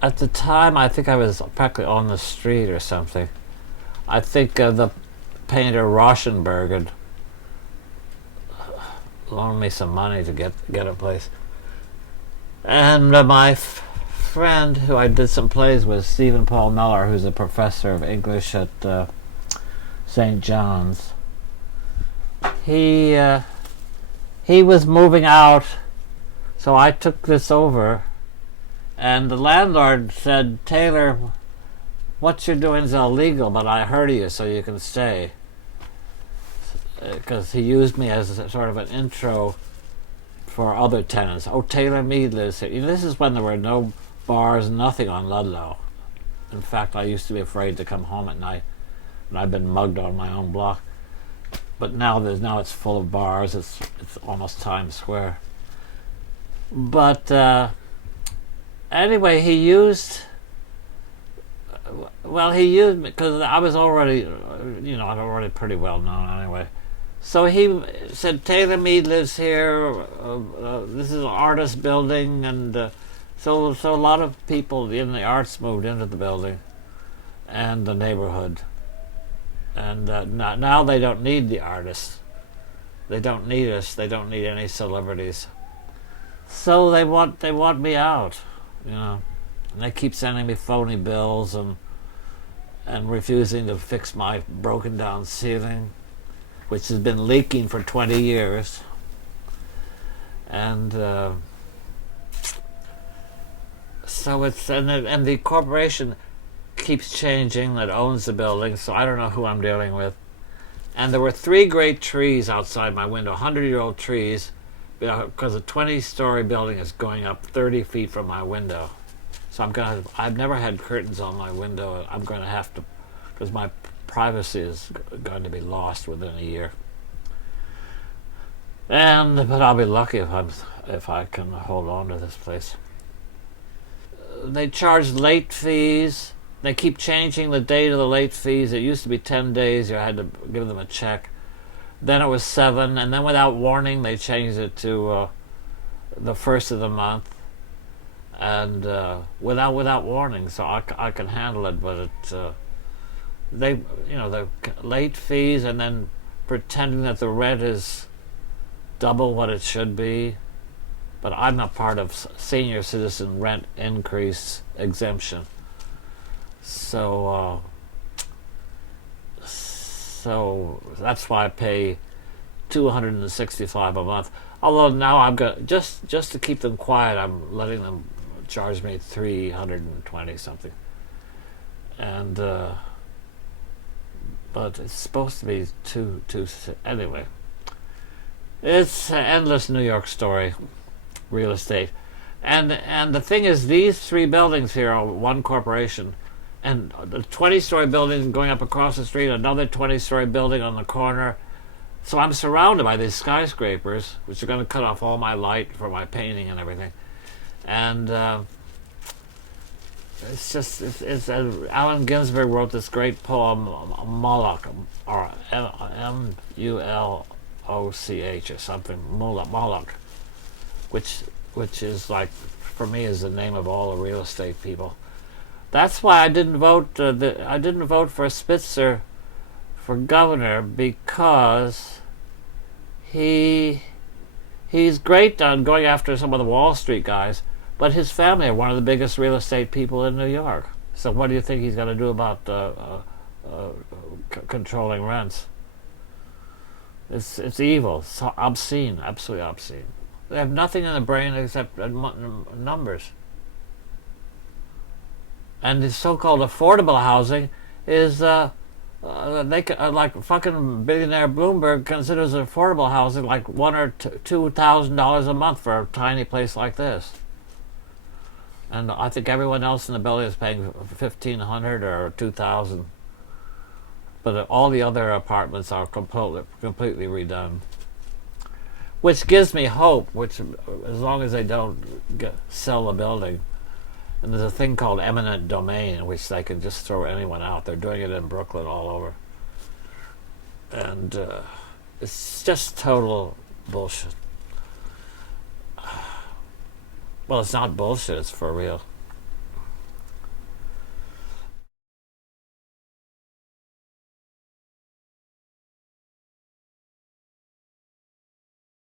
At the time, I think I was practically on the street or something. I think the painter Rauschenberg had loaned me some money to get a place. And my friend who I did some plays with, Stephen Paul Miller, who's a professor of English at St. John's, he he was moving out, so I took this over. And the landlord said, "Taylor, what you're doing is illegal, but I heard of you, so you can stay." Because he used me as a, sort of an intro for other tenants. Oh, Taylor Mead lives here. This is when there were no bars, nothing on Ludlow. In fact, I used to be afraid to come home at night, and I've been mugged on my own block. But now it's full of bars. It's almost Times Square. But anyway, he used me because I was already, I'm already pretty well known anyway. So he said, Taylor Mead lives here. This is an artist building, and so a lot of people in the arts moved into the building and the neighborhood. And now they don't need the artists. They don't need us. They don't need any celebrities. So they want me out, And they keep sending me phony bills and refusing to fix my broken down ceiling, which has been leaking for 20 years. And so it's and the corporation keeps changing that owns the building, so I don't know who I'm dealing with. And there were 3 great trees outside my window, 100-year-old trees, because a 20-story building is going up 30 feet from my window. So I've never had curtains on my window. I'm going to have to, because my privacy is going to be lost within a year. But I'll be lucky if I can hold on to this place. They charge late fees. They keep changing the date of the late fees. It used to be 10 days. You had to give them a check. Then it was 7, and then without warning, they changed it to the first of the month, and without warning. So I can handle it, but the late fees, and then pretending that the rent is double what it should be. But I'm not part of senior citizen rent increase exemption. So that's why I pay $265 a month. Although now I'm going just to keep them quiet, I'm letting them charge me $320 something. And but it's supposed to be two anyway. It's an endless New York story, real estate, and the thing is, these 3 buildings here are one corporation. And the 20-story building going up across the street, another 20-story building on the corner. So I'm surrounded by these skyscrapers, which are going to cut off all my light for my painting and everything. And it's Allen Ginsberg wrote this great poem, Moloch, or Mulloch or something, Moloch, which is like, for me, is the name of all the real estate people. That's why I didn't vote. I didn't vote for Spitzer for governor, because he's great on going after some of the Wall Street guys, but his family are one of the biggest real estate people in New York. So what do you think he's going to do about controlling rents? It's evil. It's obscene, absolutely obscene. They have nothing in the brain except numbers. And the so-called affordable housing is like fucking billionaire Bloomberg considers affordable housing like $1,000 or $2,000 a month for a tiny place like this. And I think everyone else in the building is paying $1,500 or $2,000. But all the other apartments are completely redone, which gives me hope. Which, as long as they don't sell the building. And there's a thing called eminent domain, in which they can just throw anyone out. They're doing it in Brooklyn all over. And it's just total bullshit. Well, it's not bullshit, it's for real.